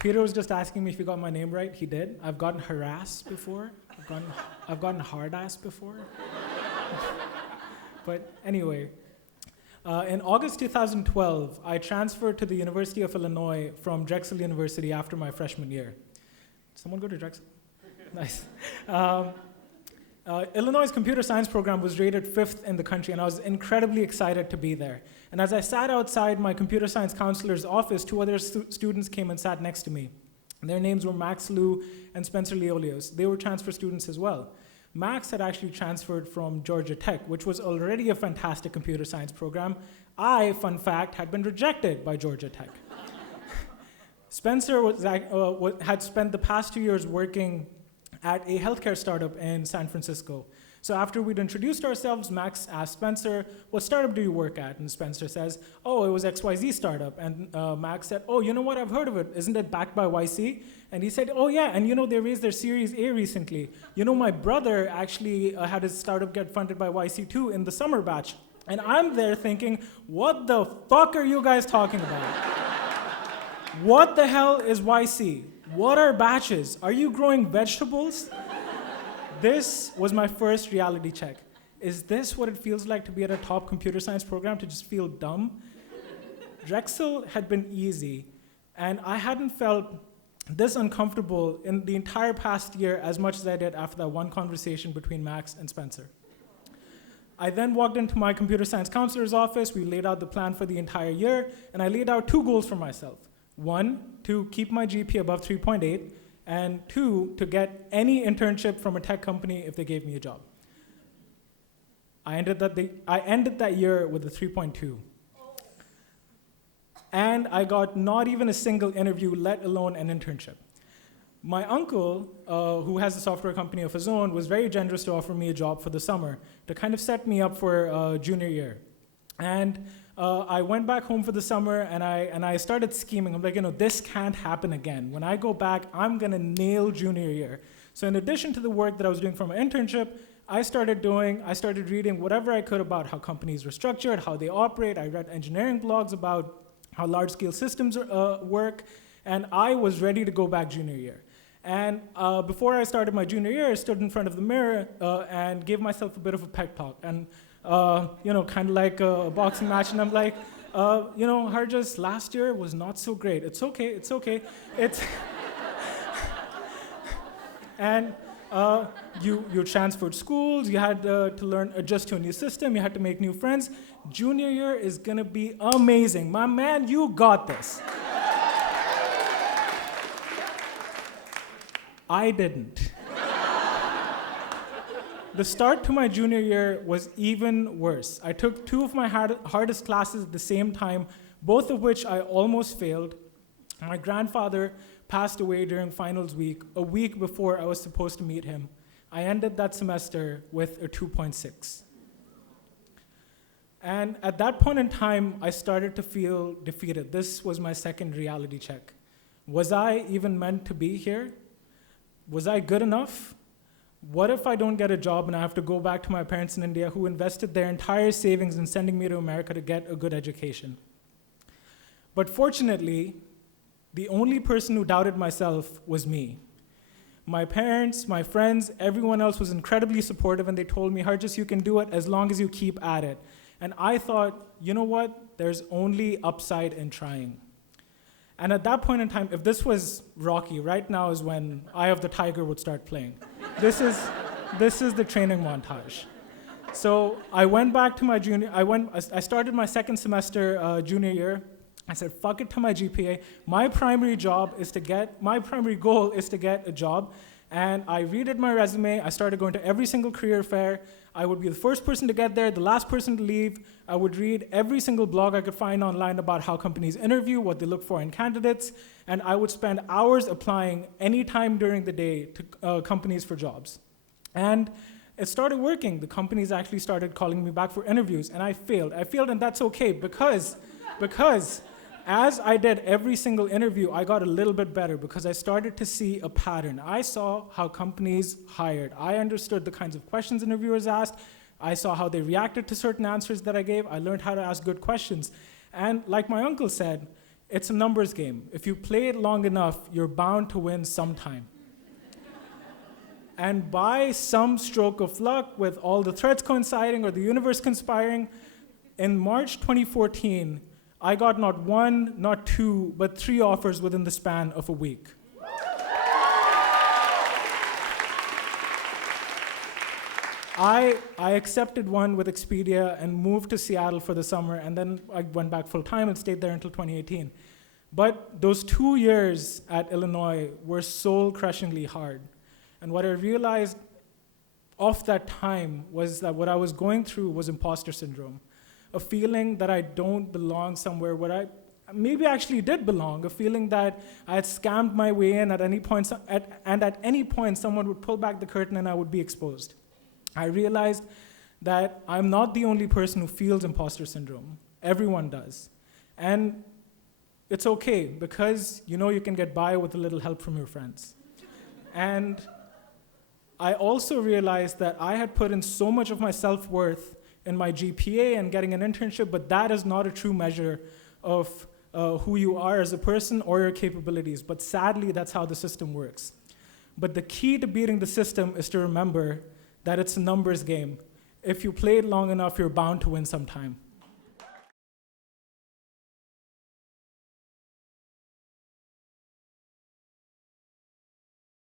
Peter was just asking me if he got my name right. He did. I've gotten harassed before. I've gotten hard ass before. But anyway, in August 2012, I transferred to the University of Illinois from Drexel University after my freshman year. Someone go to Drexel? Nice. Illinois' computer science program was rated 5th in the country, and I was incredibly excited to be there. And as I sat outside my computer science counselor's office, two other students came and sat next to me. Their names were Max Liu and Spencer Leolios. They were transfer students as well. Max had actually transferred from Georgia Tech, which was already a fantastic computer science program. I, fun fact, had been rejected by Georgia Tech. Spencer had spent the past 2 years working at a healthcare startup in San Francisco. So after we'd introduced ourselves, Max asked Spencer, what startup do you work at? And Spencer says, oh, it was XYZ startup. And Max said, oh, you know what, I've heard of it. Isn't it backed by YC? And he said, oh yeah, and you know, they raised their Series A recently. You know, my brother actually had his startup get funded by YC too in the summer batch. And I'm there thinking, what the fuck are you guys talking about? What the hell is YC? What are batches? Are you growing vegetables? This was my first reality check. Is this what it feels like to be at a top computer science program, to just feel dumb? Drexel had been easy, and I hadn't felt this uncomfortable in the entire past year as much as I did after that one conversation between Max and Spencer. I then walked into my computer science counselor's office. We laid out the plan for the entire year, and I laid out 2 goals for myself. 1, to keep my GPA above 3.8, and 2, to get any internship from a tech company if they gave me a job. I ended that year with a 3.2. And I got not even a single interview, let alone an internship. My uncle, who has a software company of his own, was very generous to offer me a job for the summer to kind of set me up for junior year. And I went back home for the summer, and I started scheming. I'm like, you know, this can't happen again. When I go back, I'm gonna nail junior year. So in addition to the work that I was doing for my internship, I started reading whatever I could about how companies were structured, how they operate. I read engineering blogs about how large-scale systems work, and I was ready to go back junior year. And before I started my junior year, I stood in front of the mirror and gave myself a bit of a pep talk. And you know, kind of like a boxing match, and I'm like, you know, Harjas, last year was not so great. It's okay, it's okay. And you transferred schools, you had to adjust to a new system, you had to make new friends. Junior year is gonna be amazing. My man, you got this. I didn't. The start to my junior year was even worse. I took 2 of my hardest classes at the same time, both of which I almost failed. My grandfather passed away during finals week, a week before I was supposed to meet him. I ended that semester with a 2.6. And at that point in time, I started to feel defeated. This was my second reality check. Was I even meant to be here? Was I good enough? What if I don't get a job and I have to go back to my parents in India who invested their entire savings in sending me to America to get a good education? But fortunately, the only person who doubted myself was me. My parents, my friends, everyone else was incredibly supportive, and they told me, Harjas, you can do it as long as you keep at it. And I thought, you know what? There's only upside in trying. And at that point in time, if this was Rocky, right now is when Eye of the Tiger would start playing. This is the training montage. So I went back to my I started my second semester junior year. I said, fuck it to my GPA. My primary goal is to get a job. And I redid my resume. I started going to every single career fair. I would be the first person to get there, the last person to leave. I would read every single blog I could find online about how companies interview, what they look for in candidates, and I would spend hours applying any time during the day to companies for jobs. And it started working. The companies actually started calling me back for interviews, and I failed. And that's okay because as I did every single interview, I got a little bit better because I started to see a pattern. I saw how companies hired. I understood the kinds of questions interviewers asked. I saw how they reacted to certain answers that I gave. I learned how to ask good questions. And like my uncle said, It's a numbers game. If you play it long enough, you're bound to win sometime. And by some stroke of luck, with all the threads coinciding or the universe conspiring, in March 2014, I got not one, not two, but 3 offers within the span of a week. I accepted one with Expedia and moved to Seattle for the summer, and then I went back full time and stayed there until 2018. But those 2 years at Illinois were soul-crushingly hard. And what I realized of that time was that what I was going through was imposter syndrome, a feeling that I don't belong somewhere where I maybe actually did belong, a feeling that I had scammed my way in at any point, and at any point someone would pull back the curtain and I would be exposed. I realized that I'm not the only person who feels imposter syndrome. Everyone does. And it's okay, because you know you can get by with a little help from your friends. And I also realized that I had put in so much of my self-worth in my GPA and getting an internship, but that is not a true measure of who you are as a person or your capabilities. But sadly, that's how the system works. But the key to beating the system is to remember that it's a numbers game. If you play it long enough, you're bound to win sometime.